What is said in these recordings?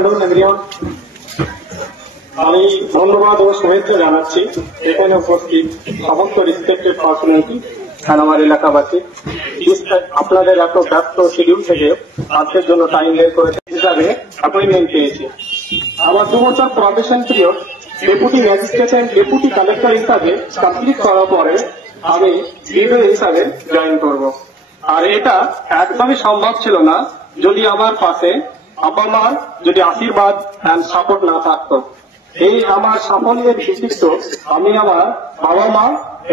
afternoon everyone. আমি ধন্যবাদ ও শুভেচ্ছা জানাচ্ছি এখানে উপস্থিত সমস্ত রেসপেক্টেড পার্সোনালিটি আর আমার এলাকাবাসী। আপনাদের এত ব্যস্ত শিডিউল থেকে আজকের জন্য টাইম বের করে হিসাবে অ্যাপয়েন্টমেন্ট পেয়েছি। আমার 2 বছর probation period deputy magistrate and deputy collector হিসাবে কমপ্লিট করার পরে আমি বিডিও হিসাবে জয়েন করব। আর এটা একদমই সম্ভব ছিল না যদি আমার পাশে বাবা মার যদি আশীর্বাদ এন্ড সাপোর্ট না থাকতো। এই আমার সাফল্যের কৃতিত্ব আমি আমার বাবা মা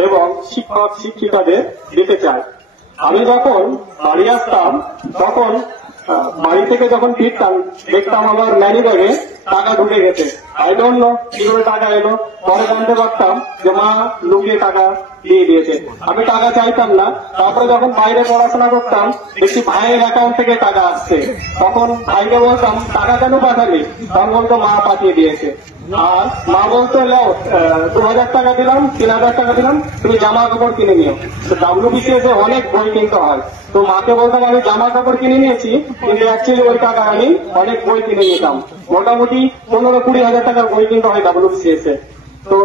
এবং শিক্ষক শিক্ষিকাদের দিতে চাই। আমি যখন বাড়ি আসতাম তখন বাড়ি থেকে যখন ফিরতাম দেখতাম আমার ম্যানি ব্যাগে টাকা ঢুকে গেছে। আই ডোন্ট নো কিভাবে টাকা এলো, পরে জানতে পারতাম যে মা লুকিয়ে টাকা দিয়ে দিয়েছে। আমি টাকা চাইতাম না। তারপরে যখন বাইরে পড়াশোনা করতাম দেখছি ভাইয়ের অ্যাকাউন্ট থেকে টাকা আসছে, তখন ভাইকে বলতাম টাকা কেন পাঠালি, তখন বলতো মা পাঠিয়ে দিয়েছে। আর মা বলতো নাও 2000 টাকা দিলাম 3000 টাকা দিলাম, তুমি জামা কাপড় কিনে নিও। তো WBCS এ অনেক বই কিনতে হয়, তো মাকে বলতাম আমি জামা কাপড় কিনে নিয়েছি, কিন্তু অ্যাকচুয়ালি ওই টাকা আমি অনেক বই কিনে নিতাম। মোটামুটি 15-20 হাজার টাকার বই কিনতে হয় WBCS এ। তো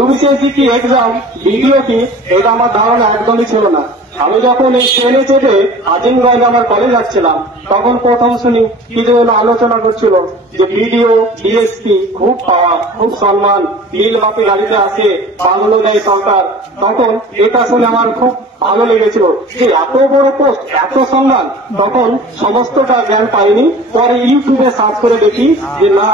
WBCS কি এক্সাম ভিডিও কি এটা আমার ধারণা একদমই ছিল না। আমি যখন এই ট্রেনে চেপে আজিমগঞ্জ আমার কলেজ যাচ্ছিলাম তখন প্রথম শুনি কিছু আলোচনা করছিল যে ভিডিও ডিএসপি খুব পাওয়া, খুব সম্মান, বিল মাপে গাড়িতে আসে, বাংলো দেয় সরকার। তখন এটা শুনে আমার খুব ভালো লেগেছিল যে এত বড় পোস্ট, এত সম্মান। তখন সমস্তটা জ্ঞান পাইনি, পরে ইউটিউবে সার্চ করে দেখি যে না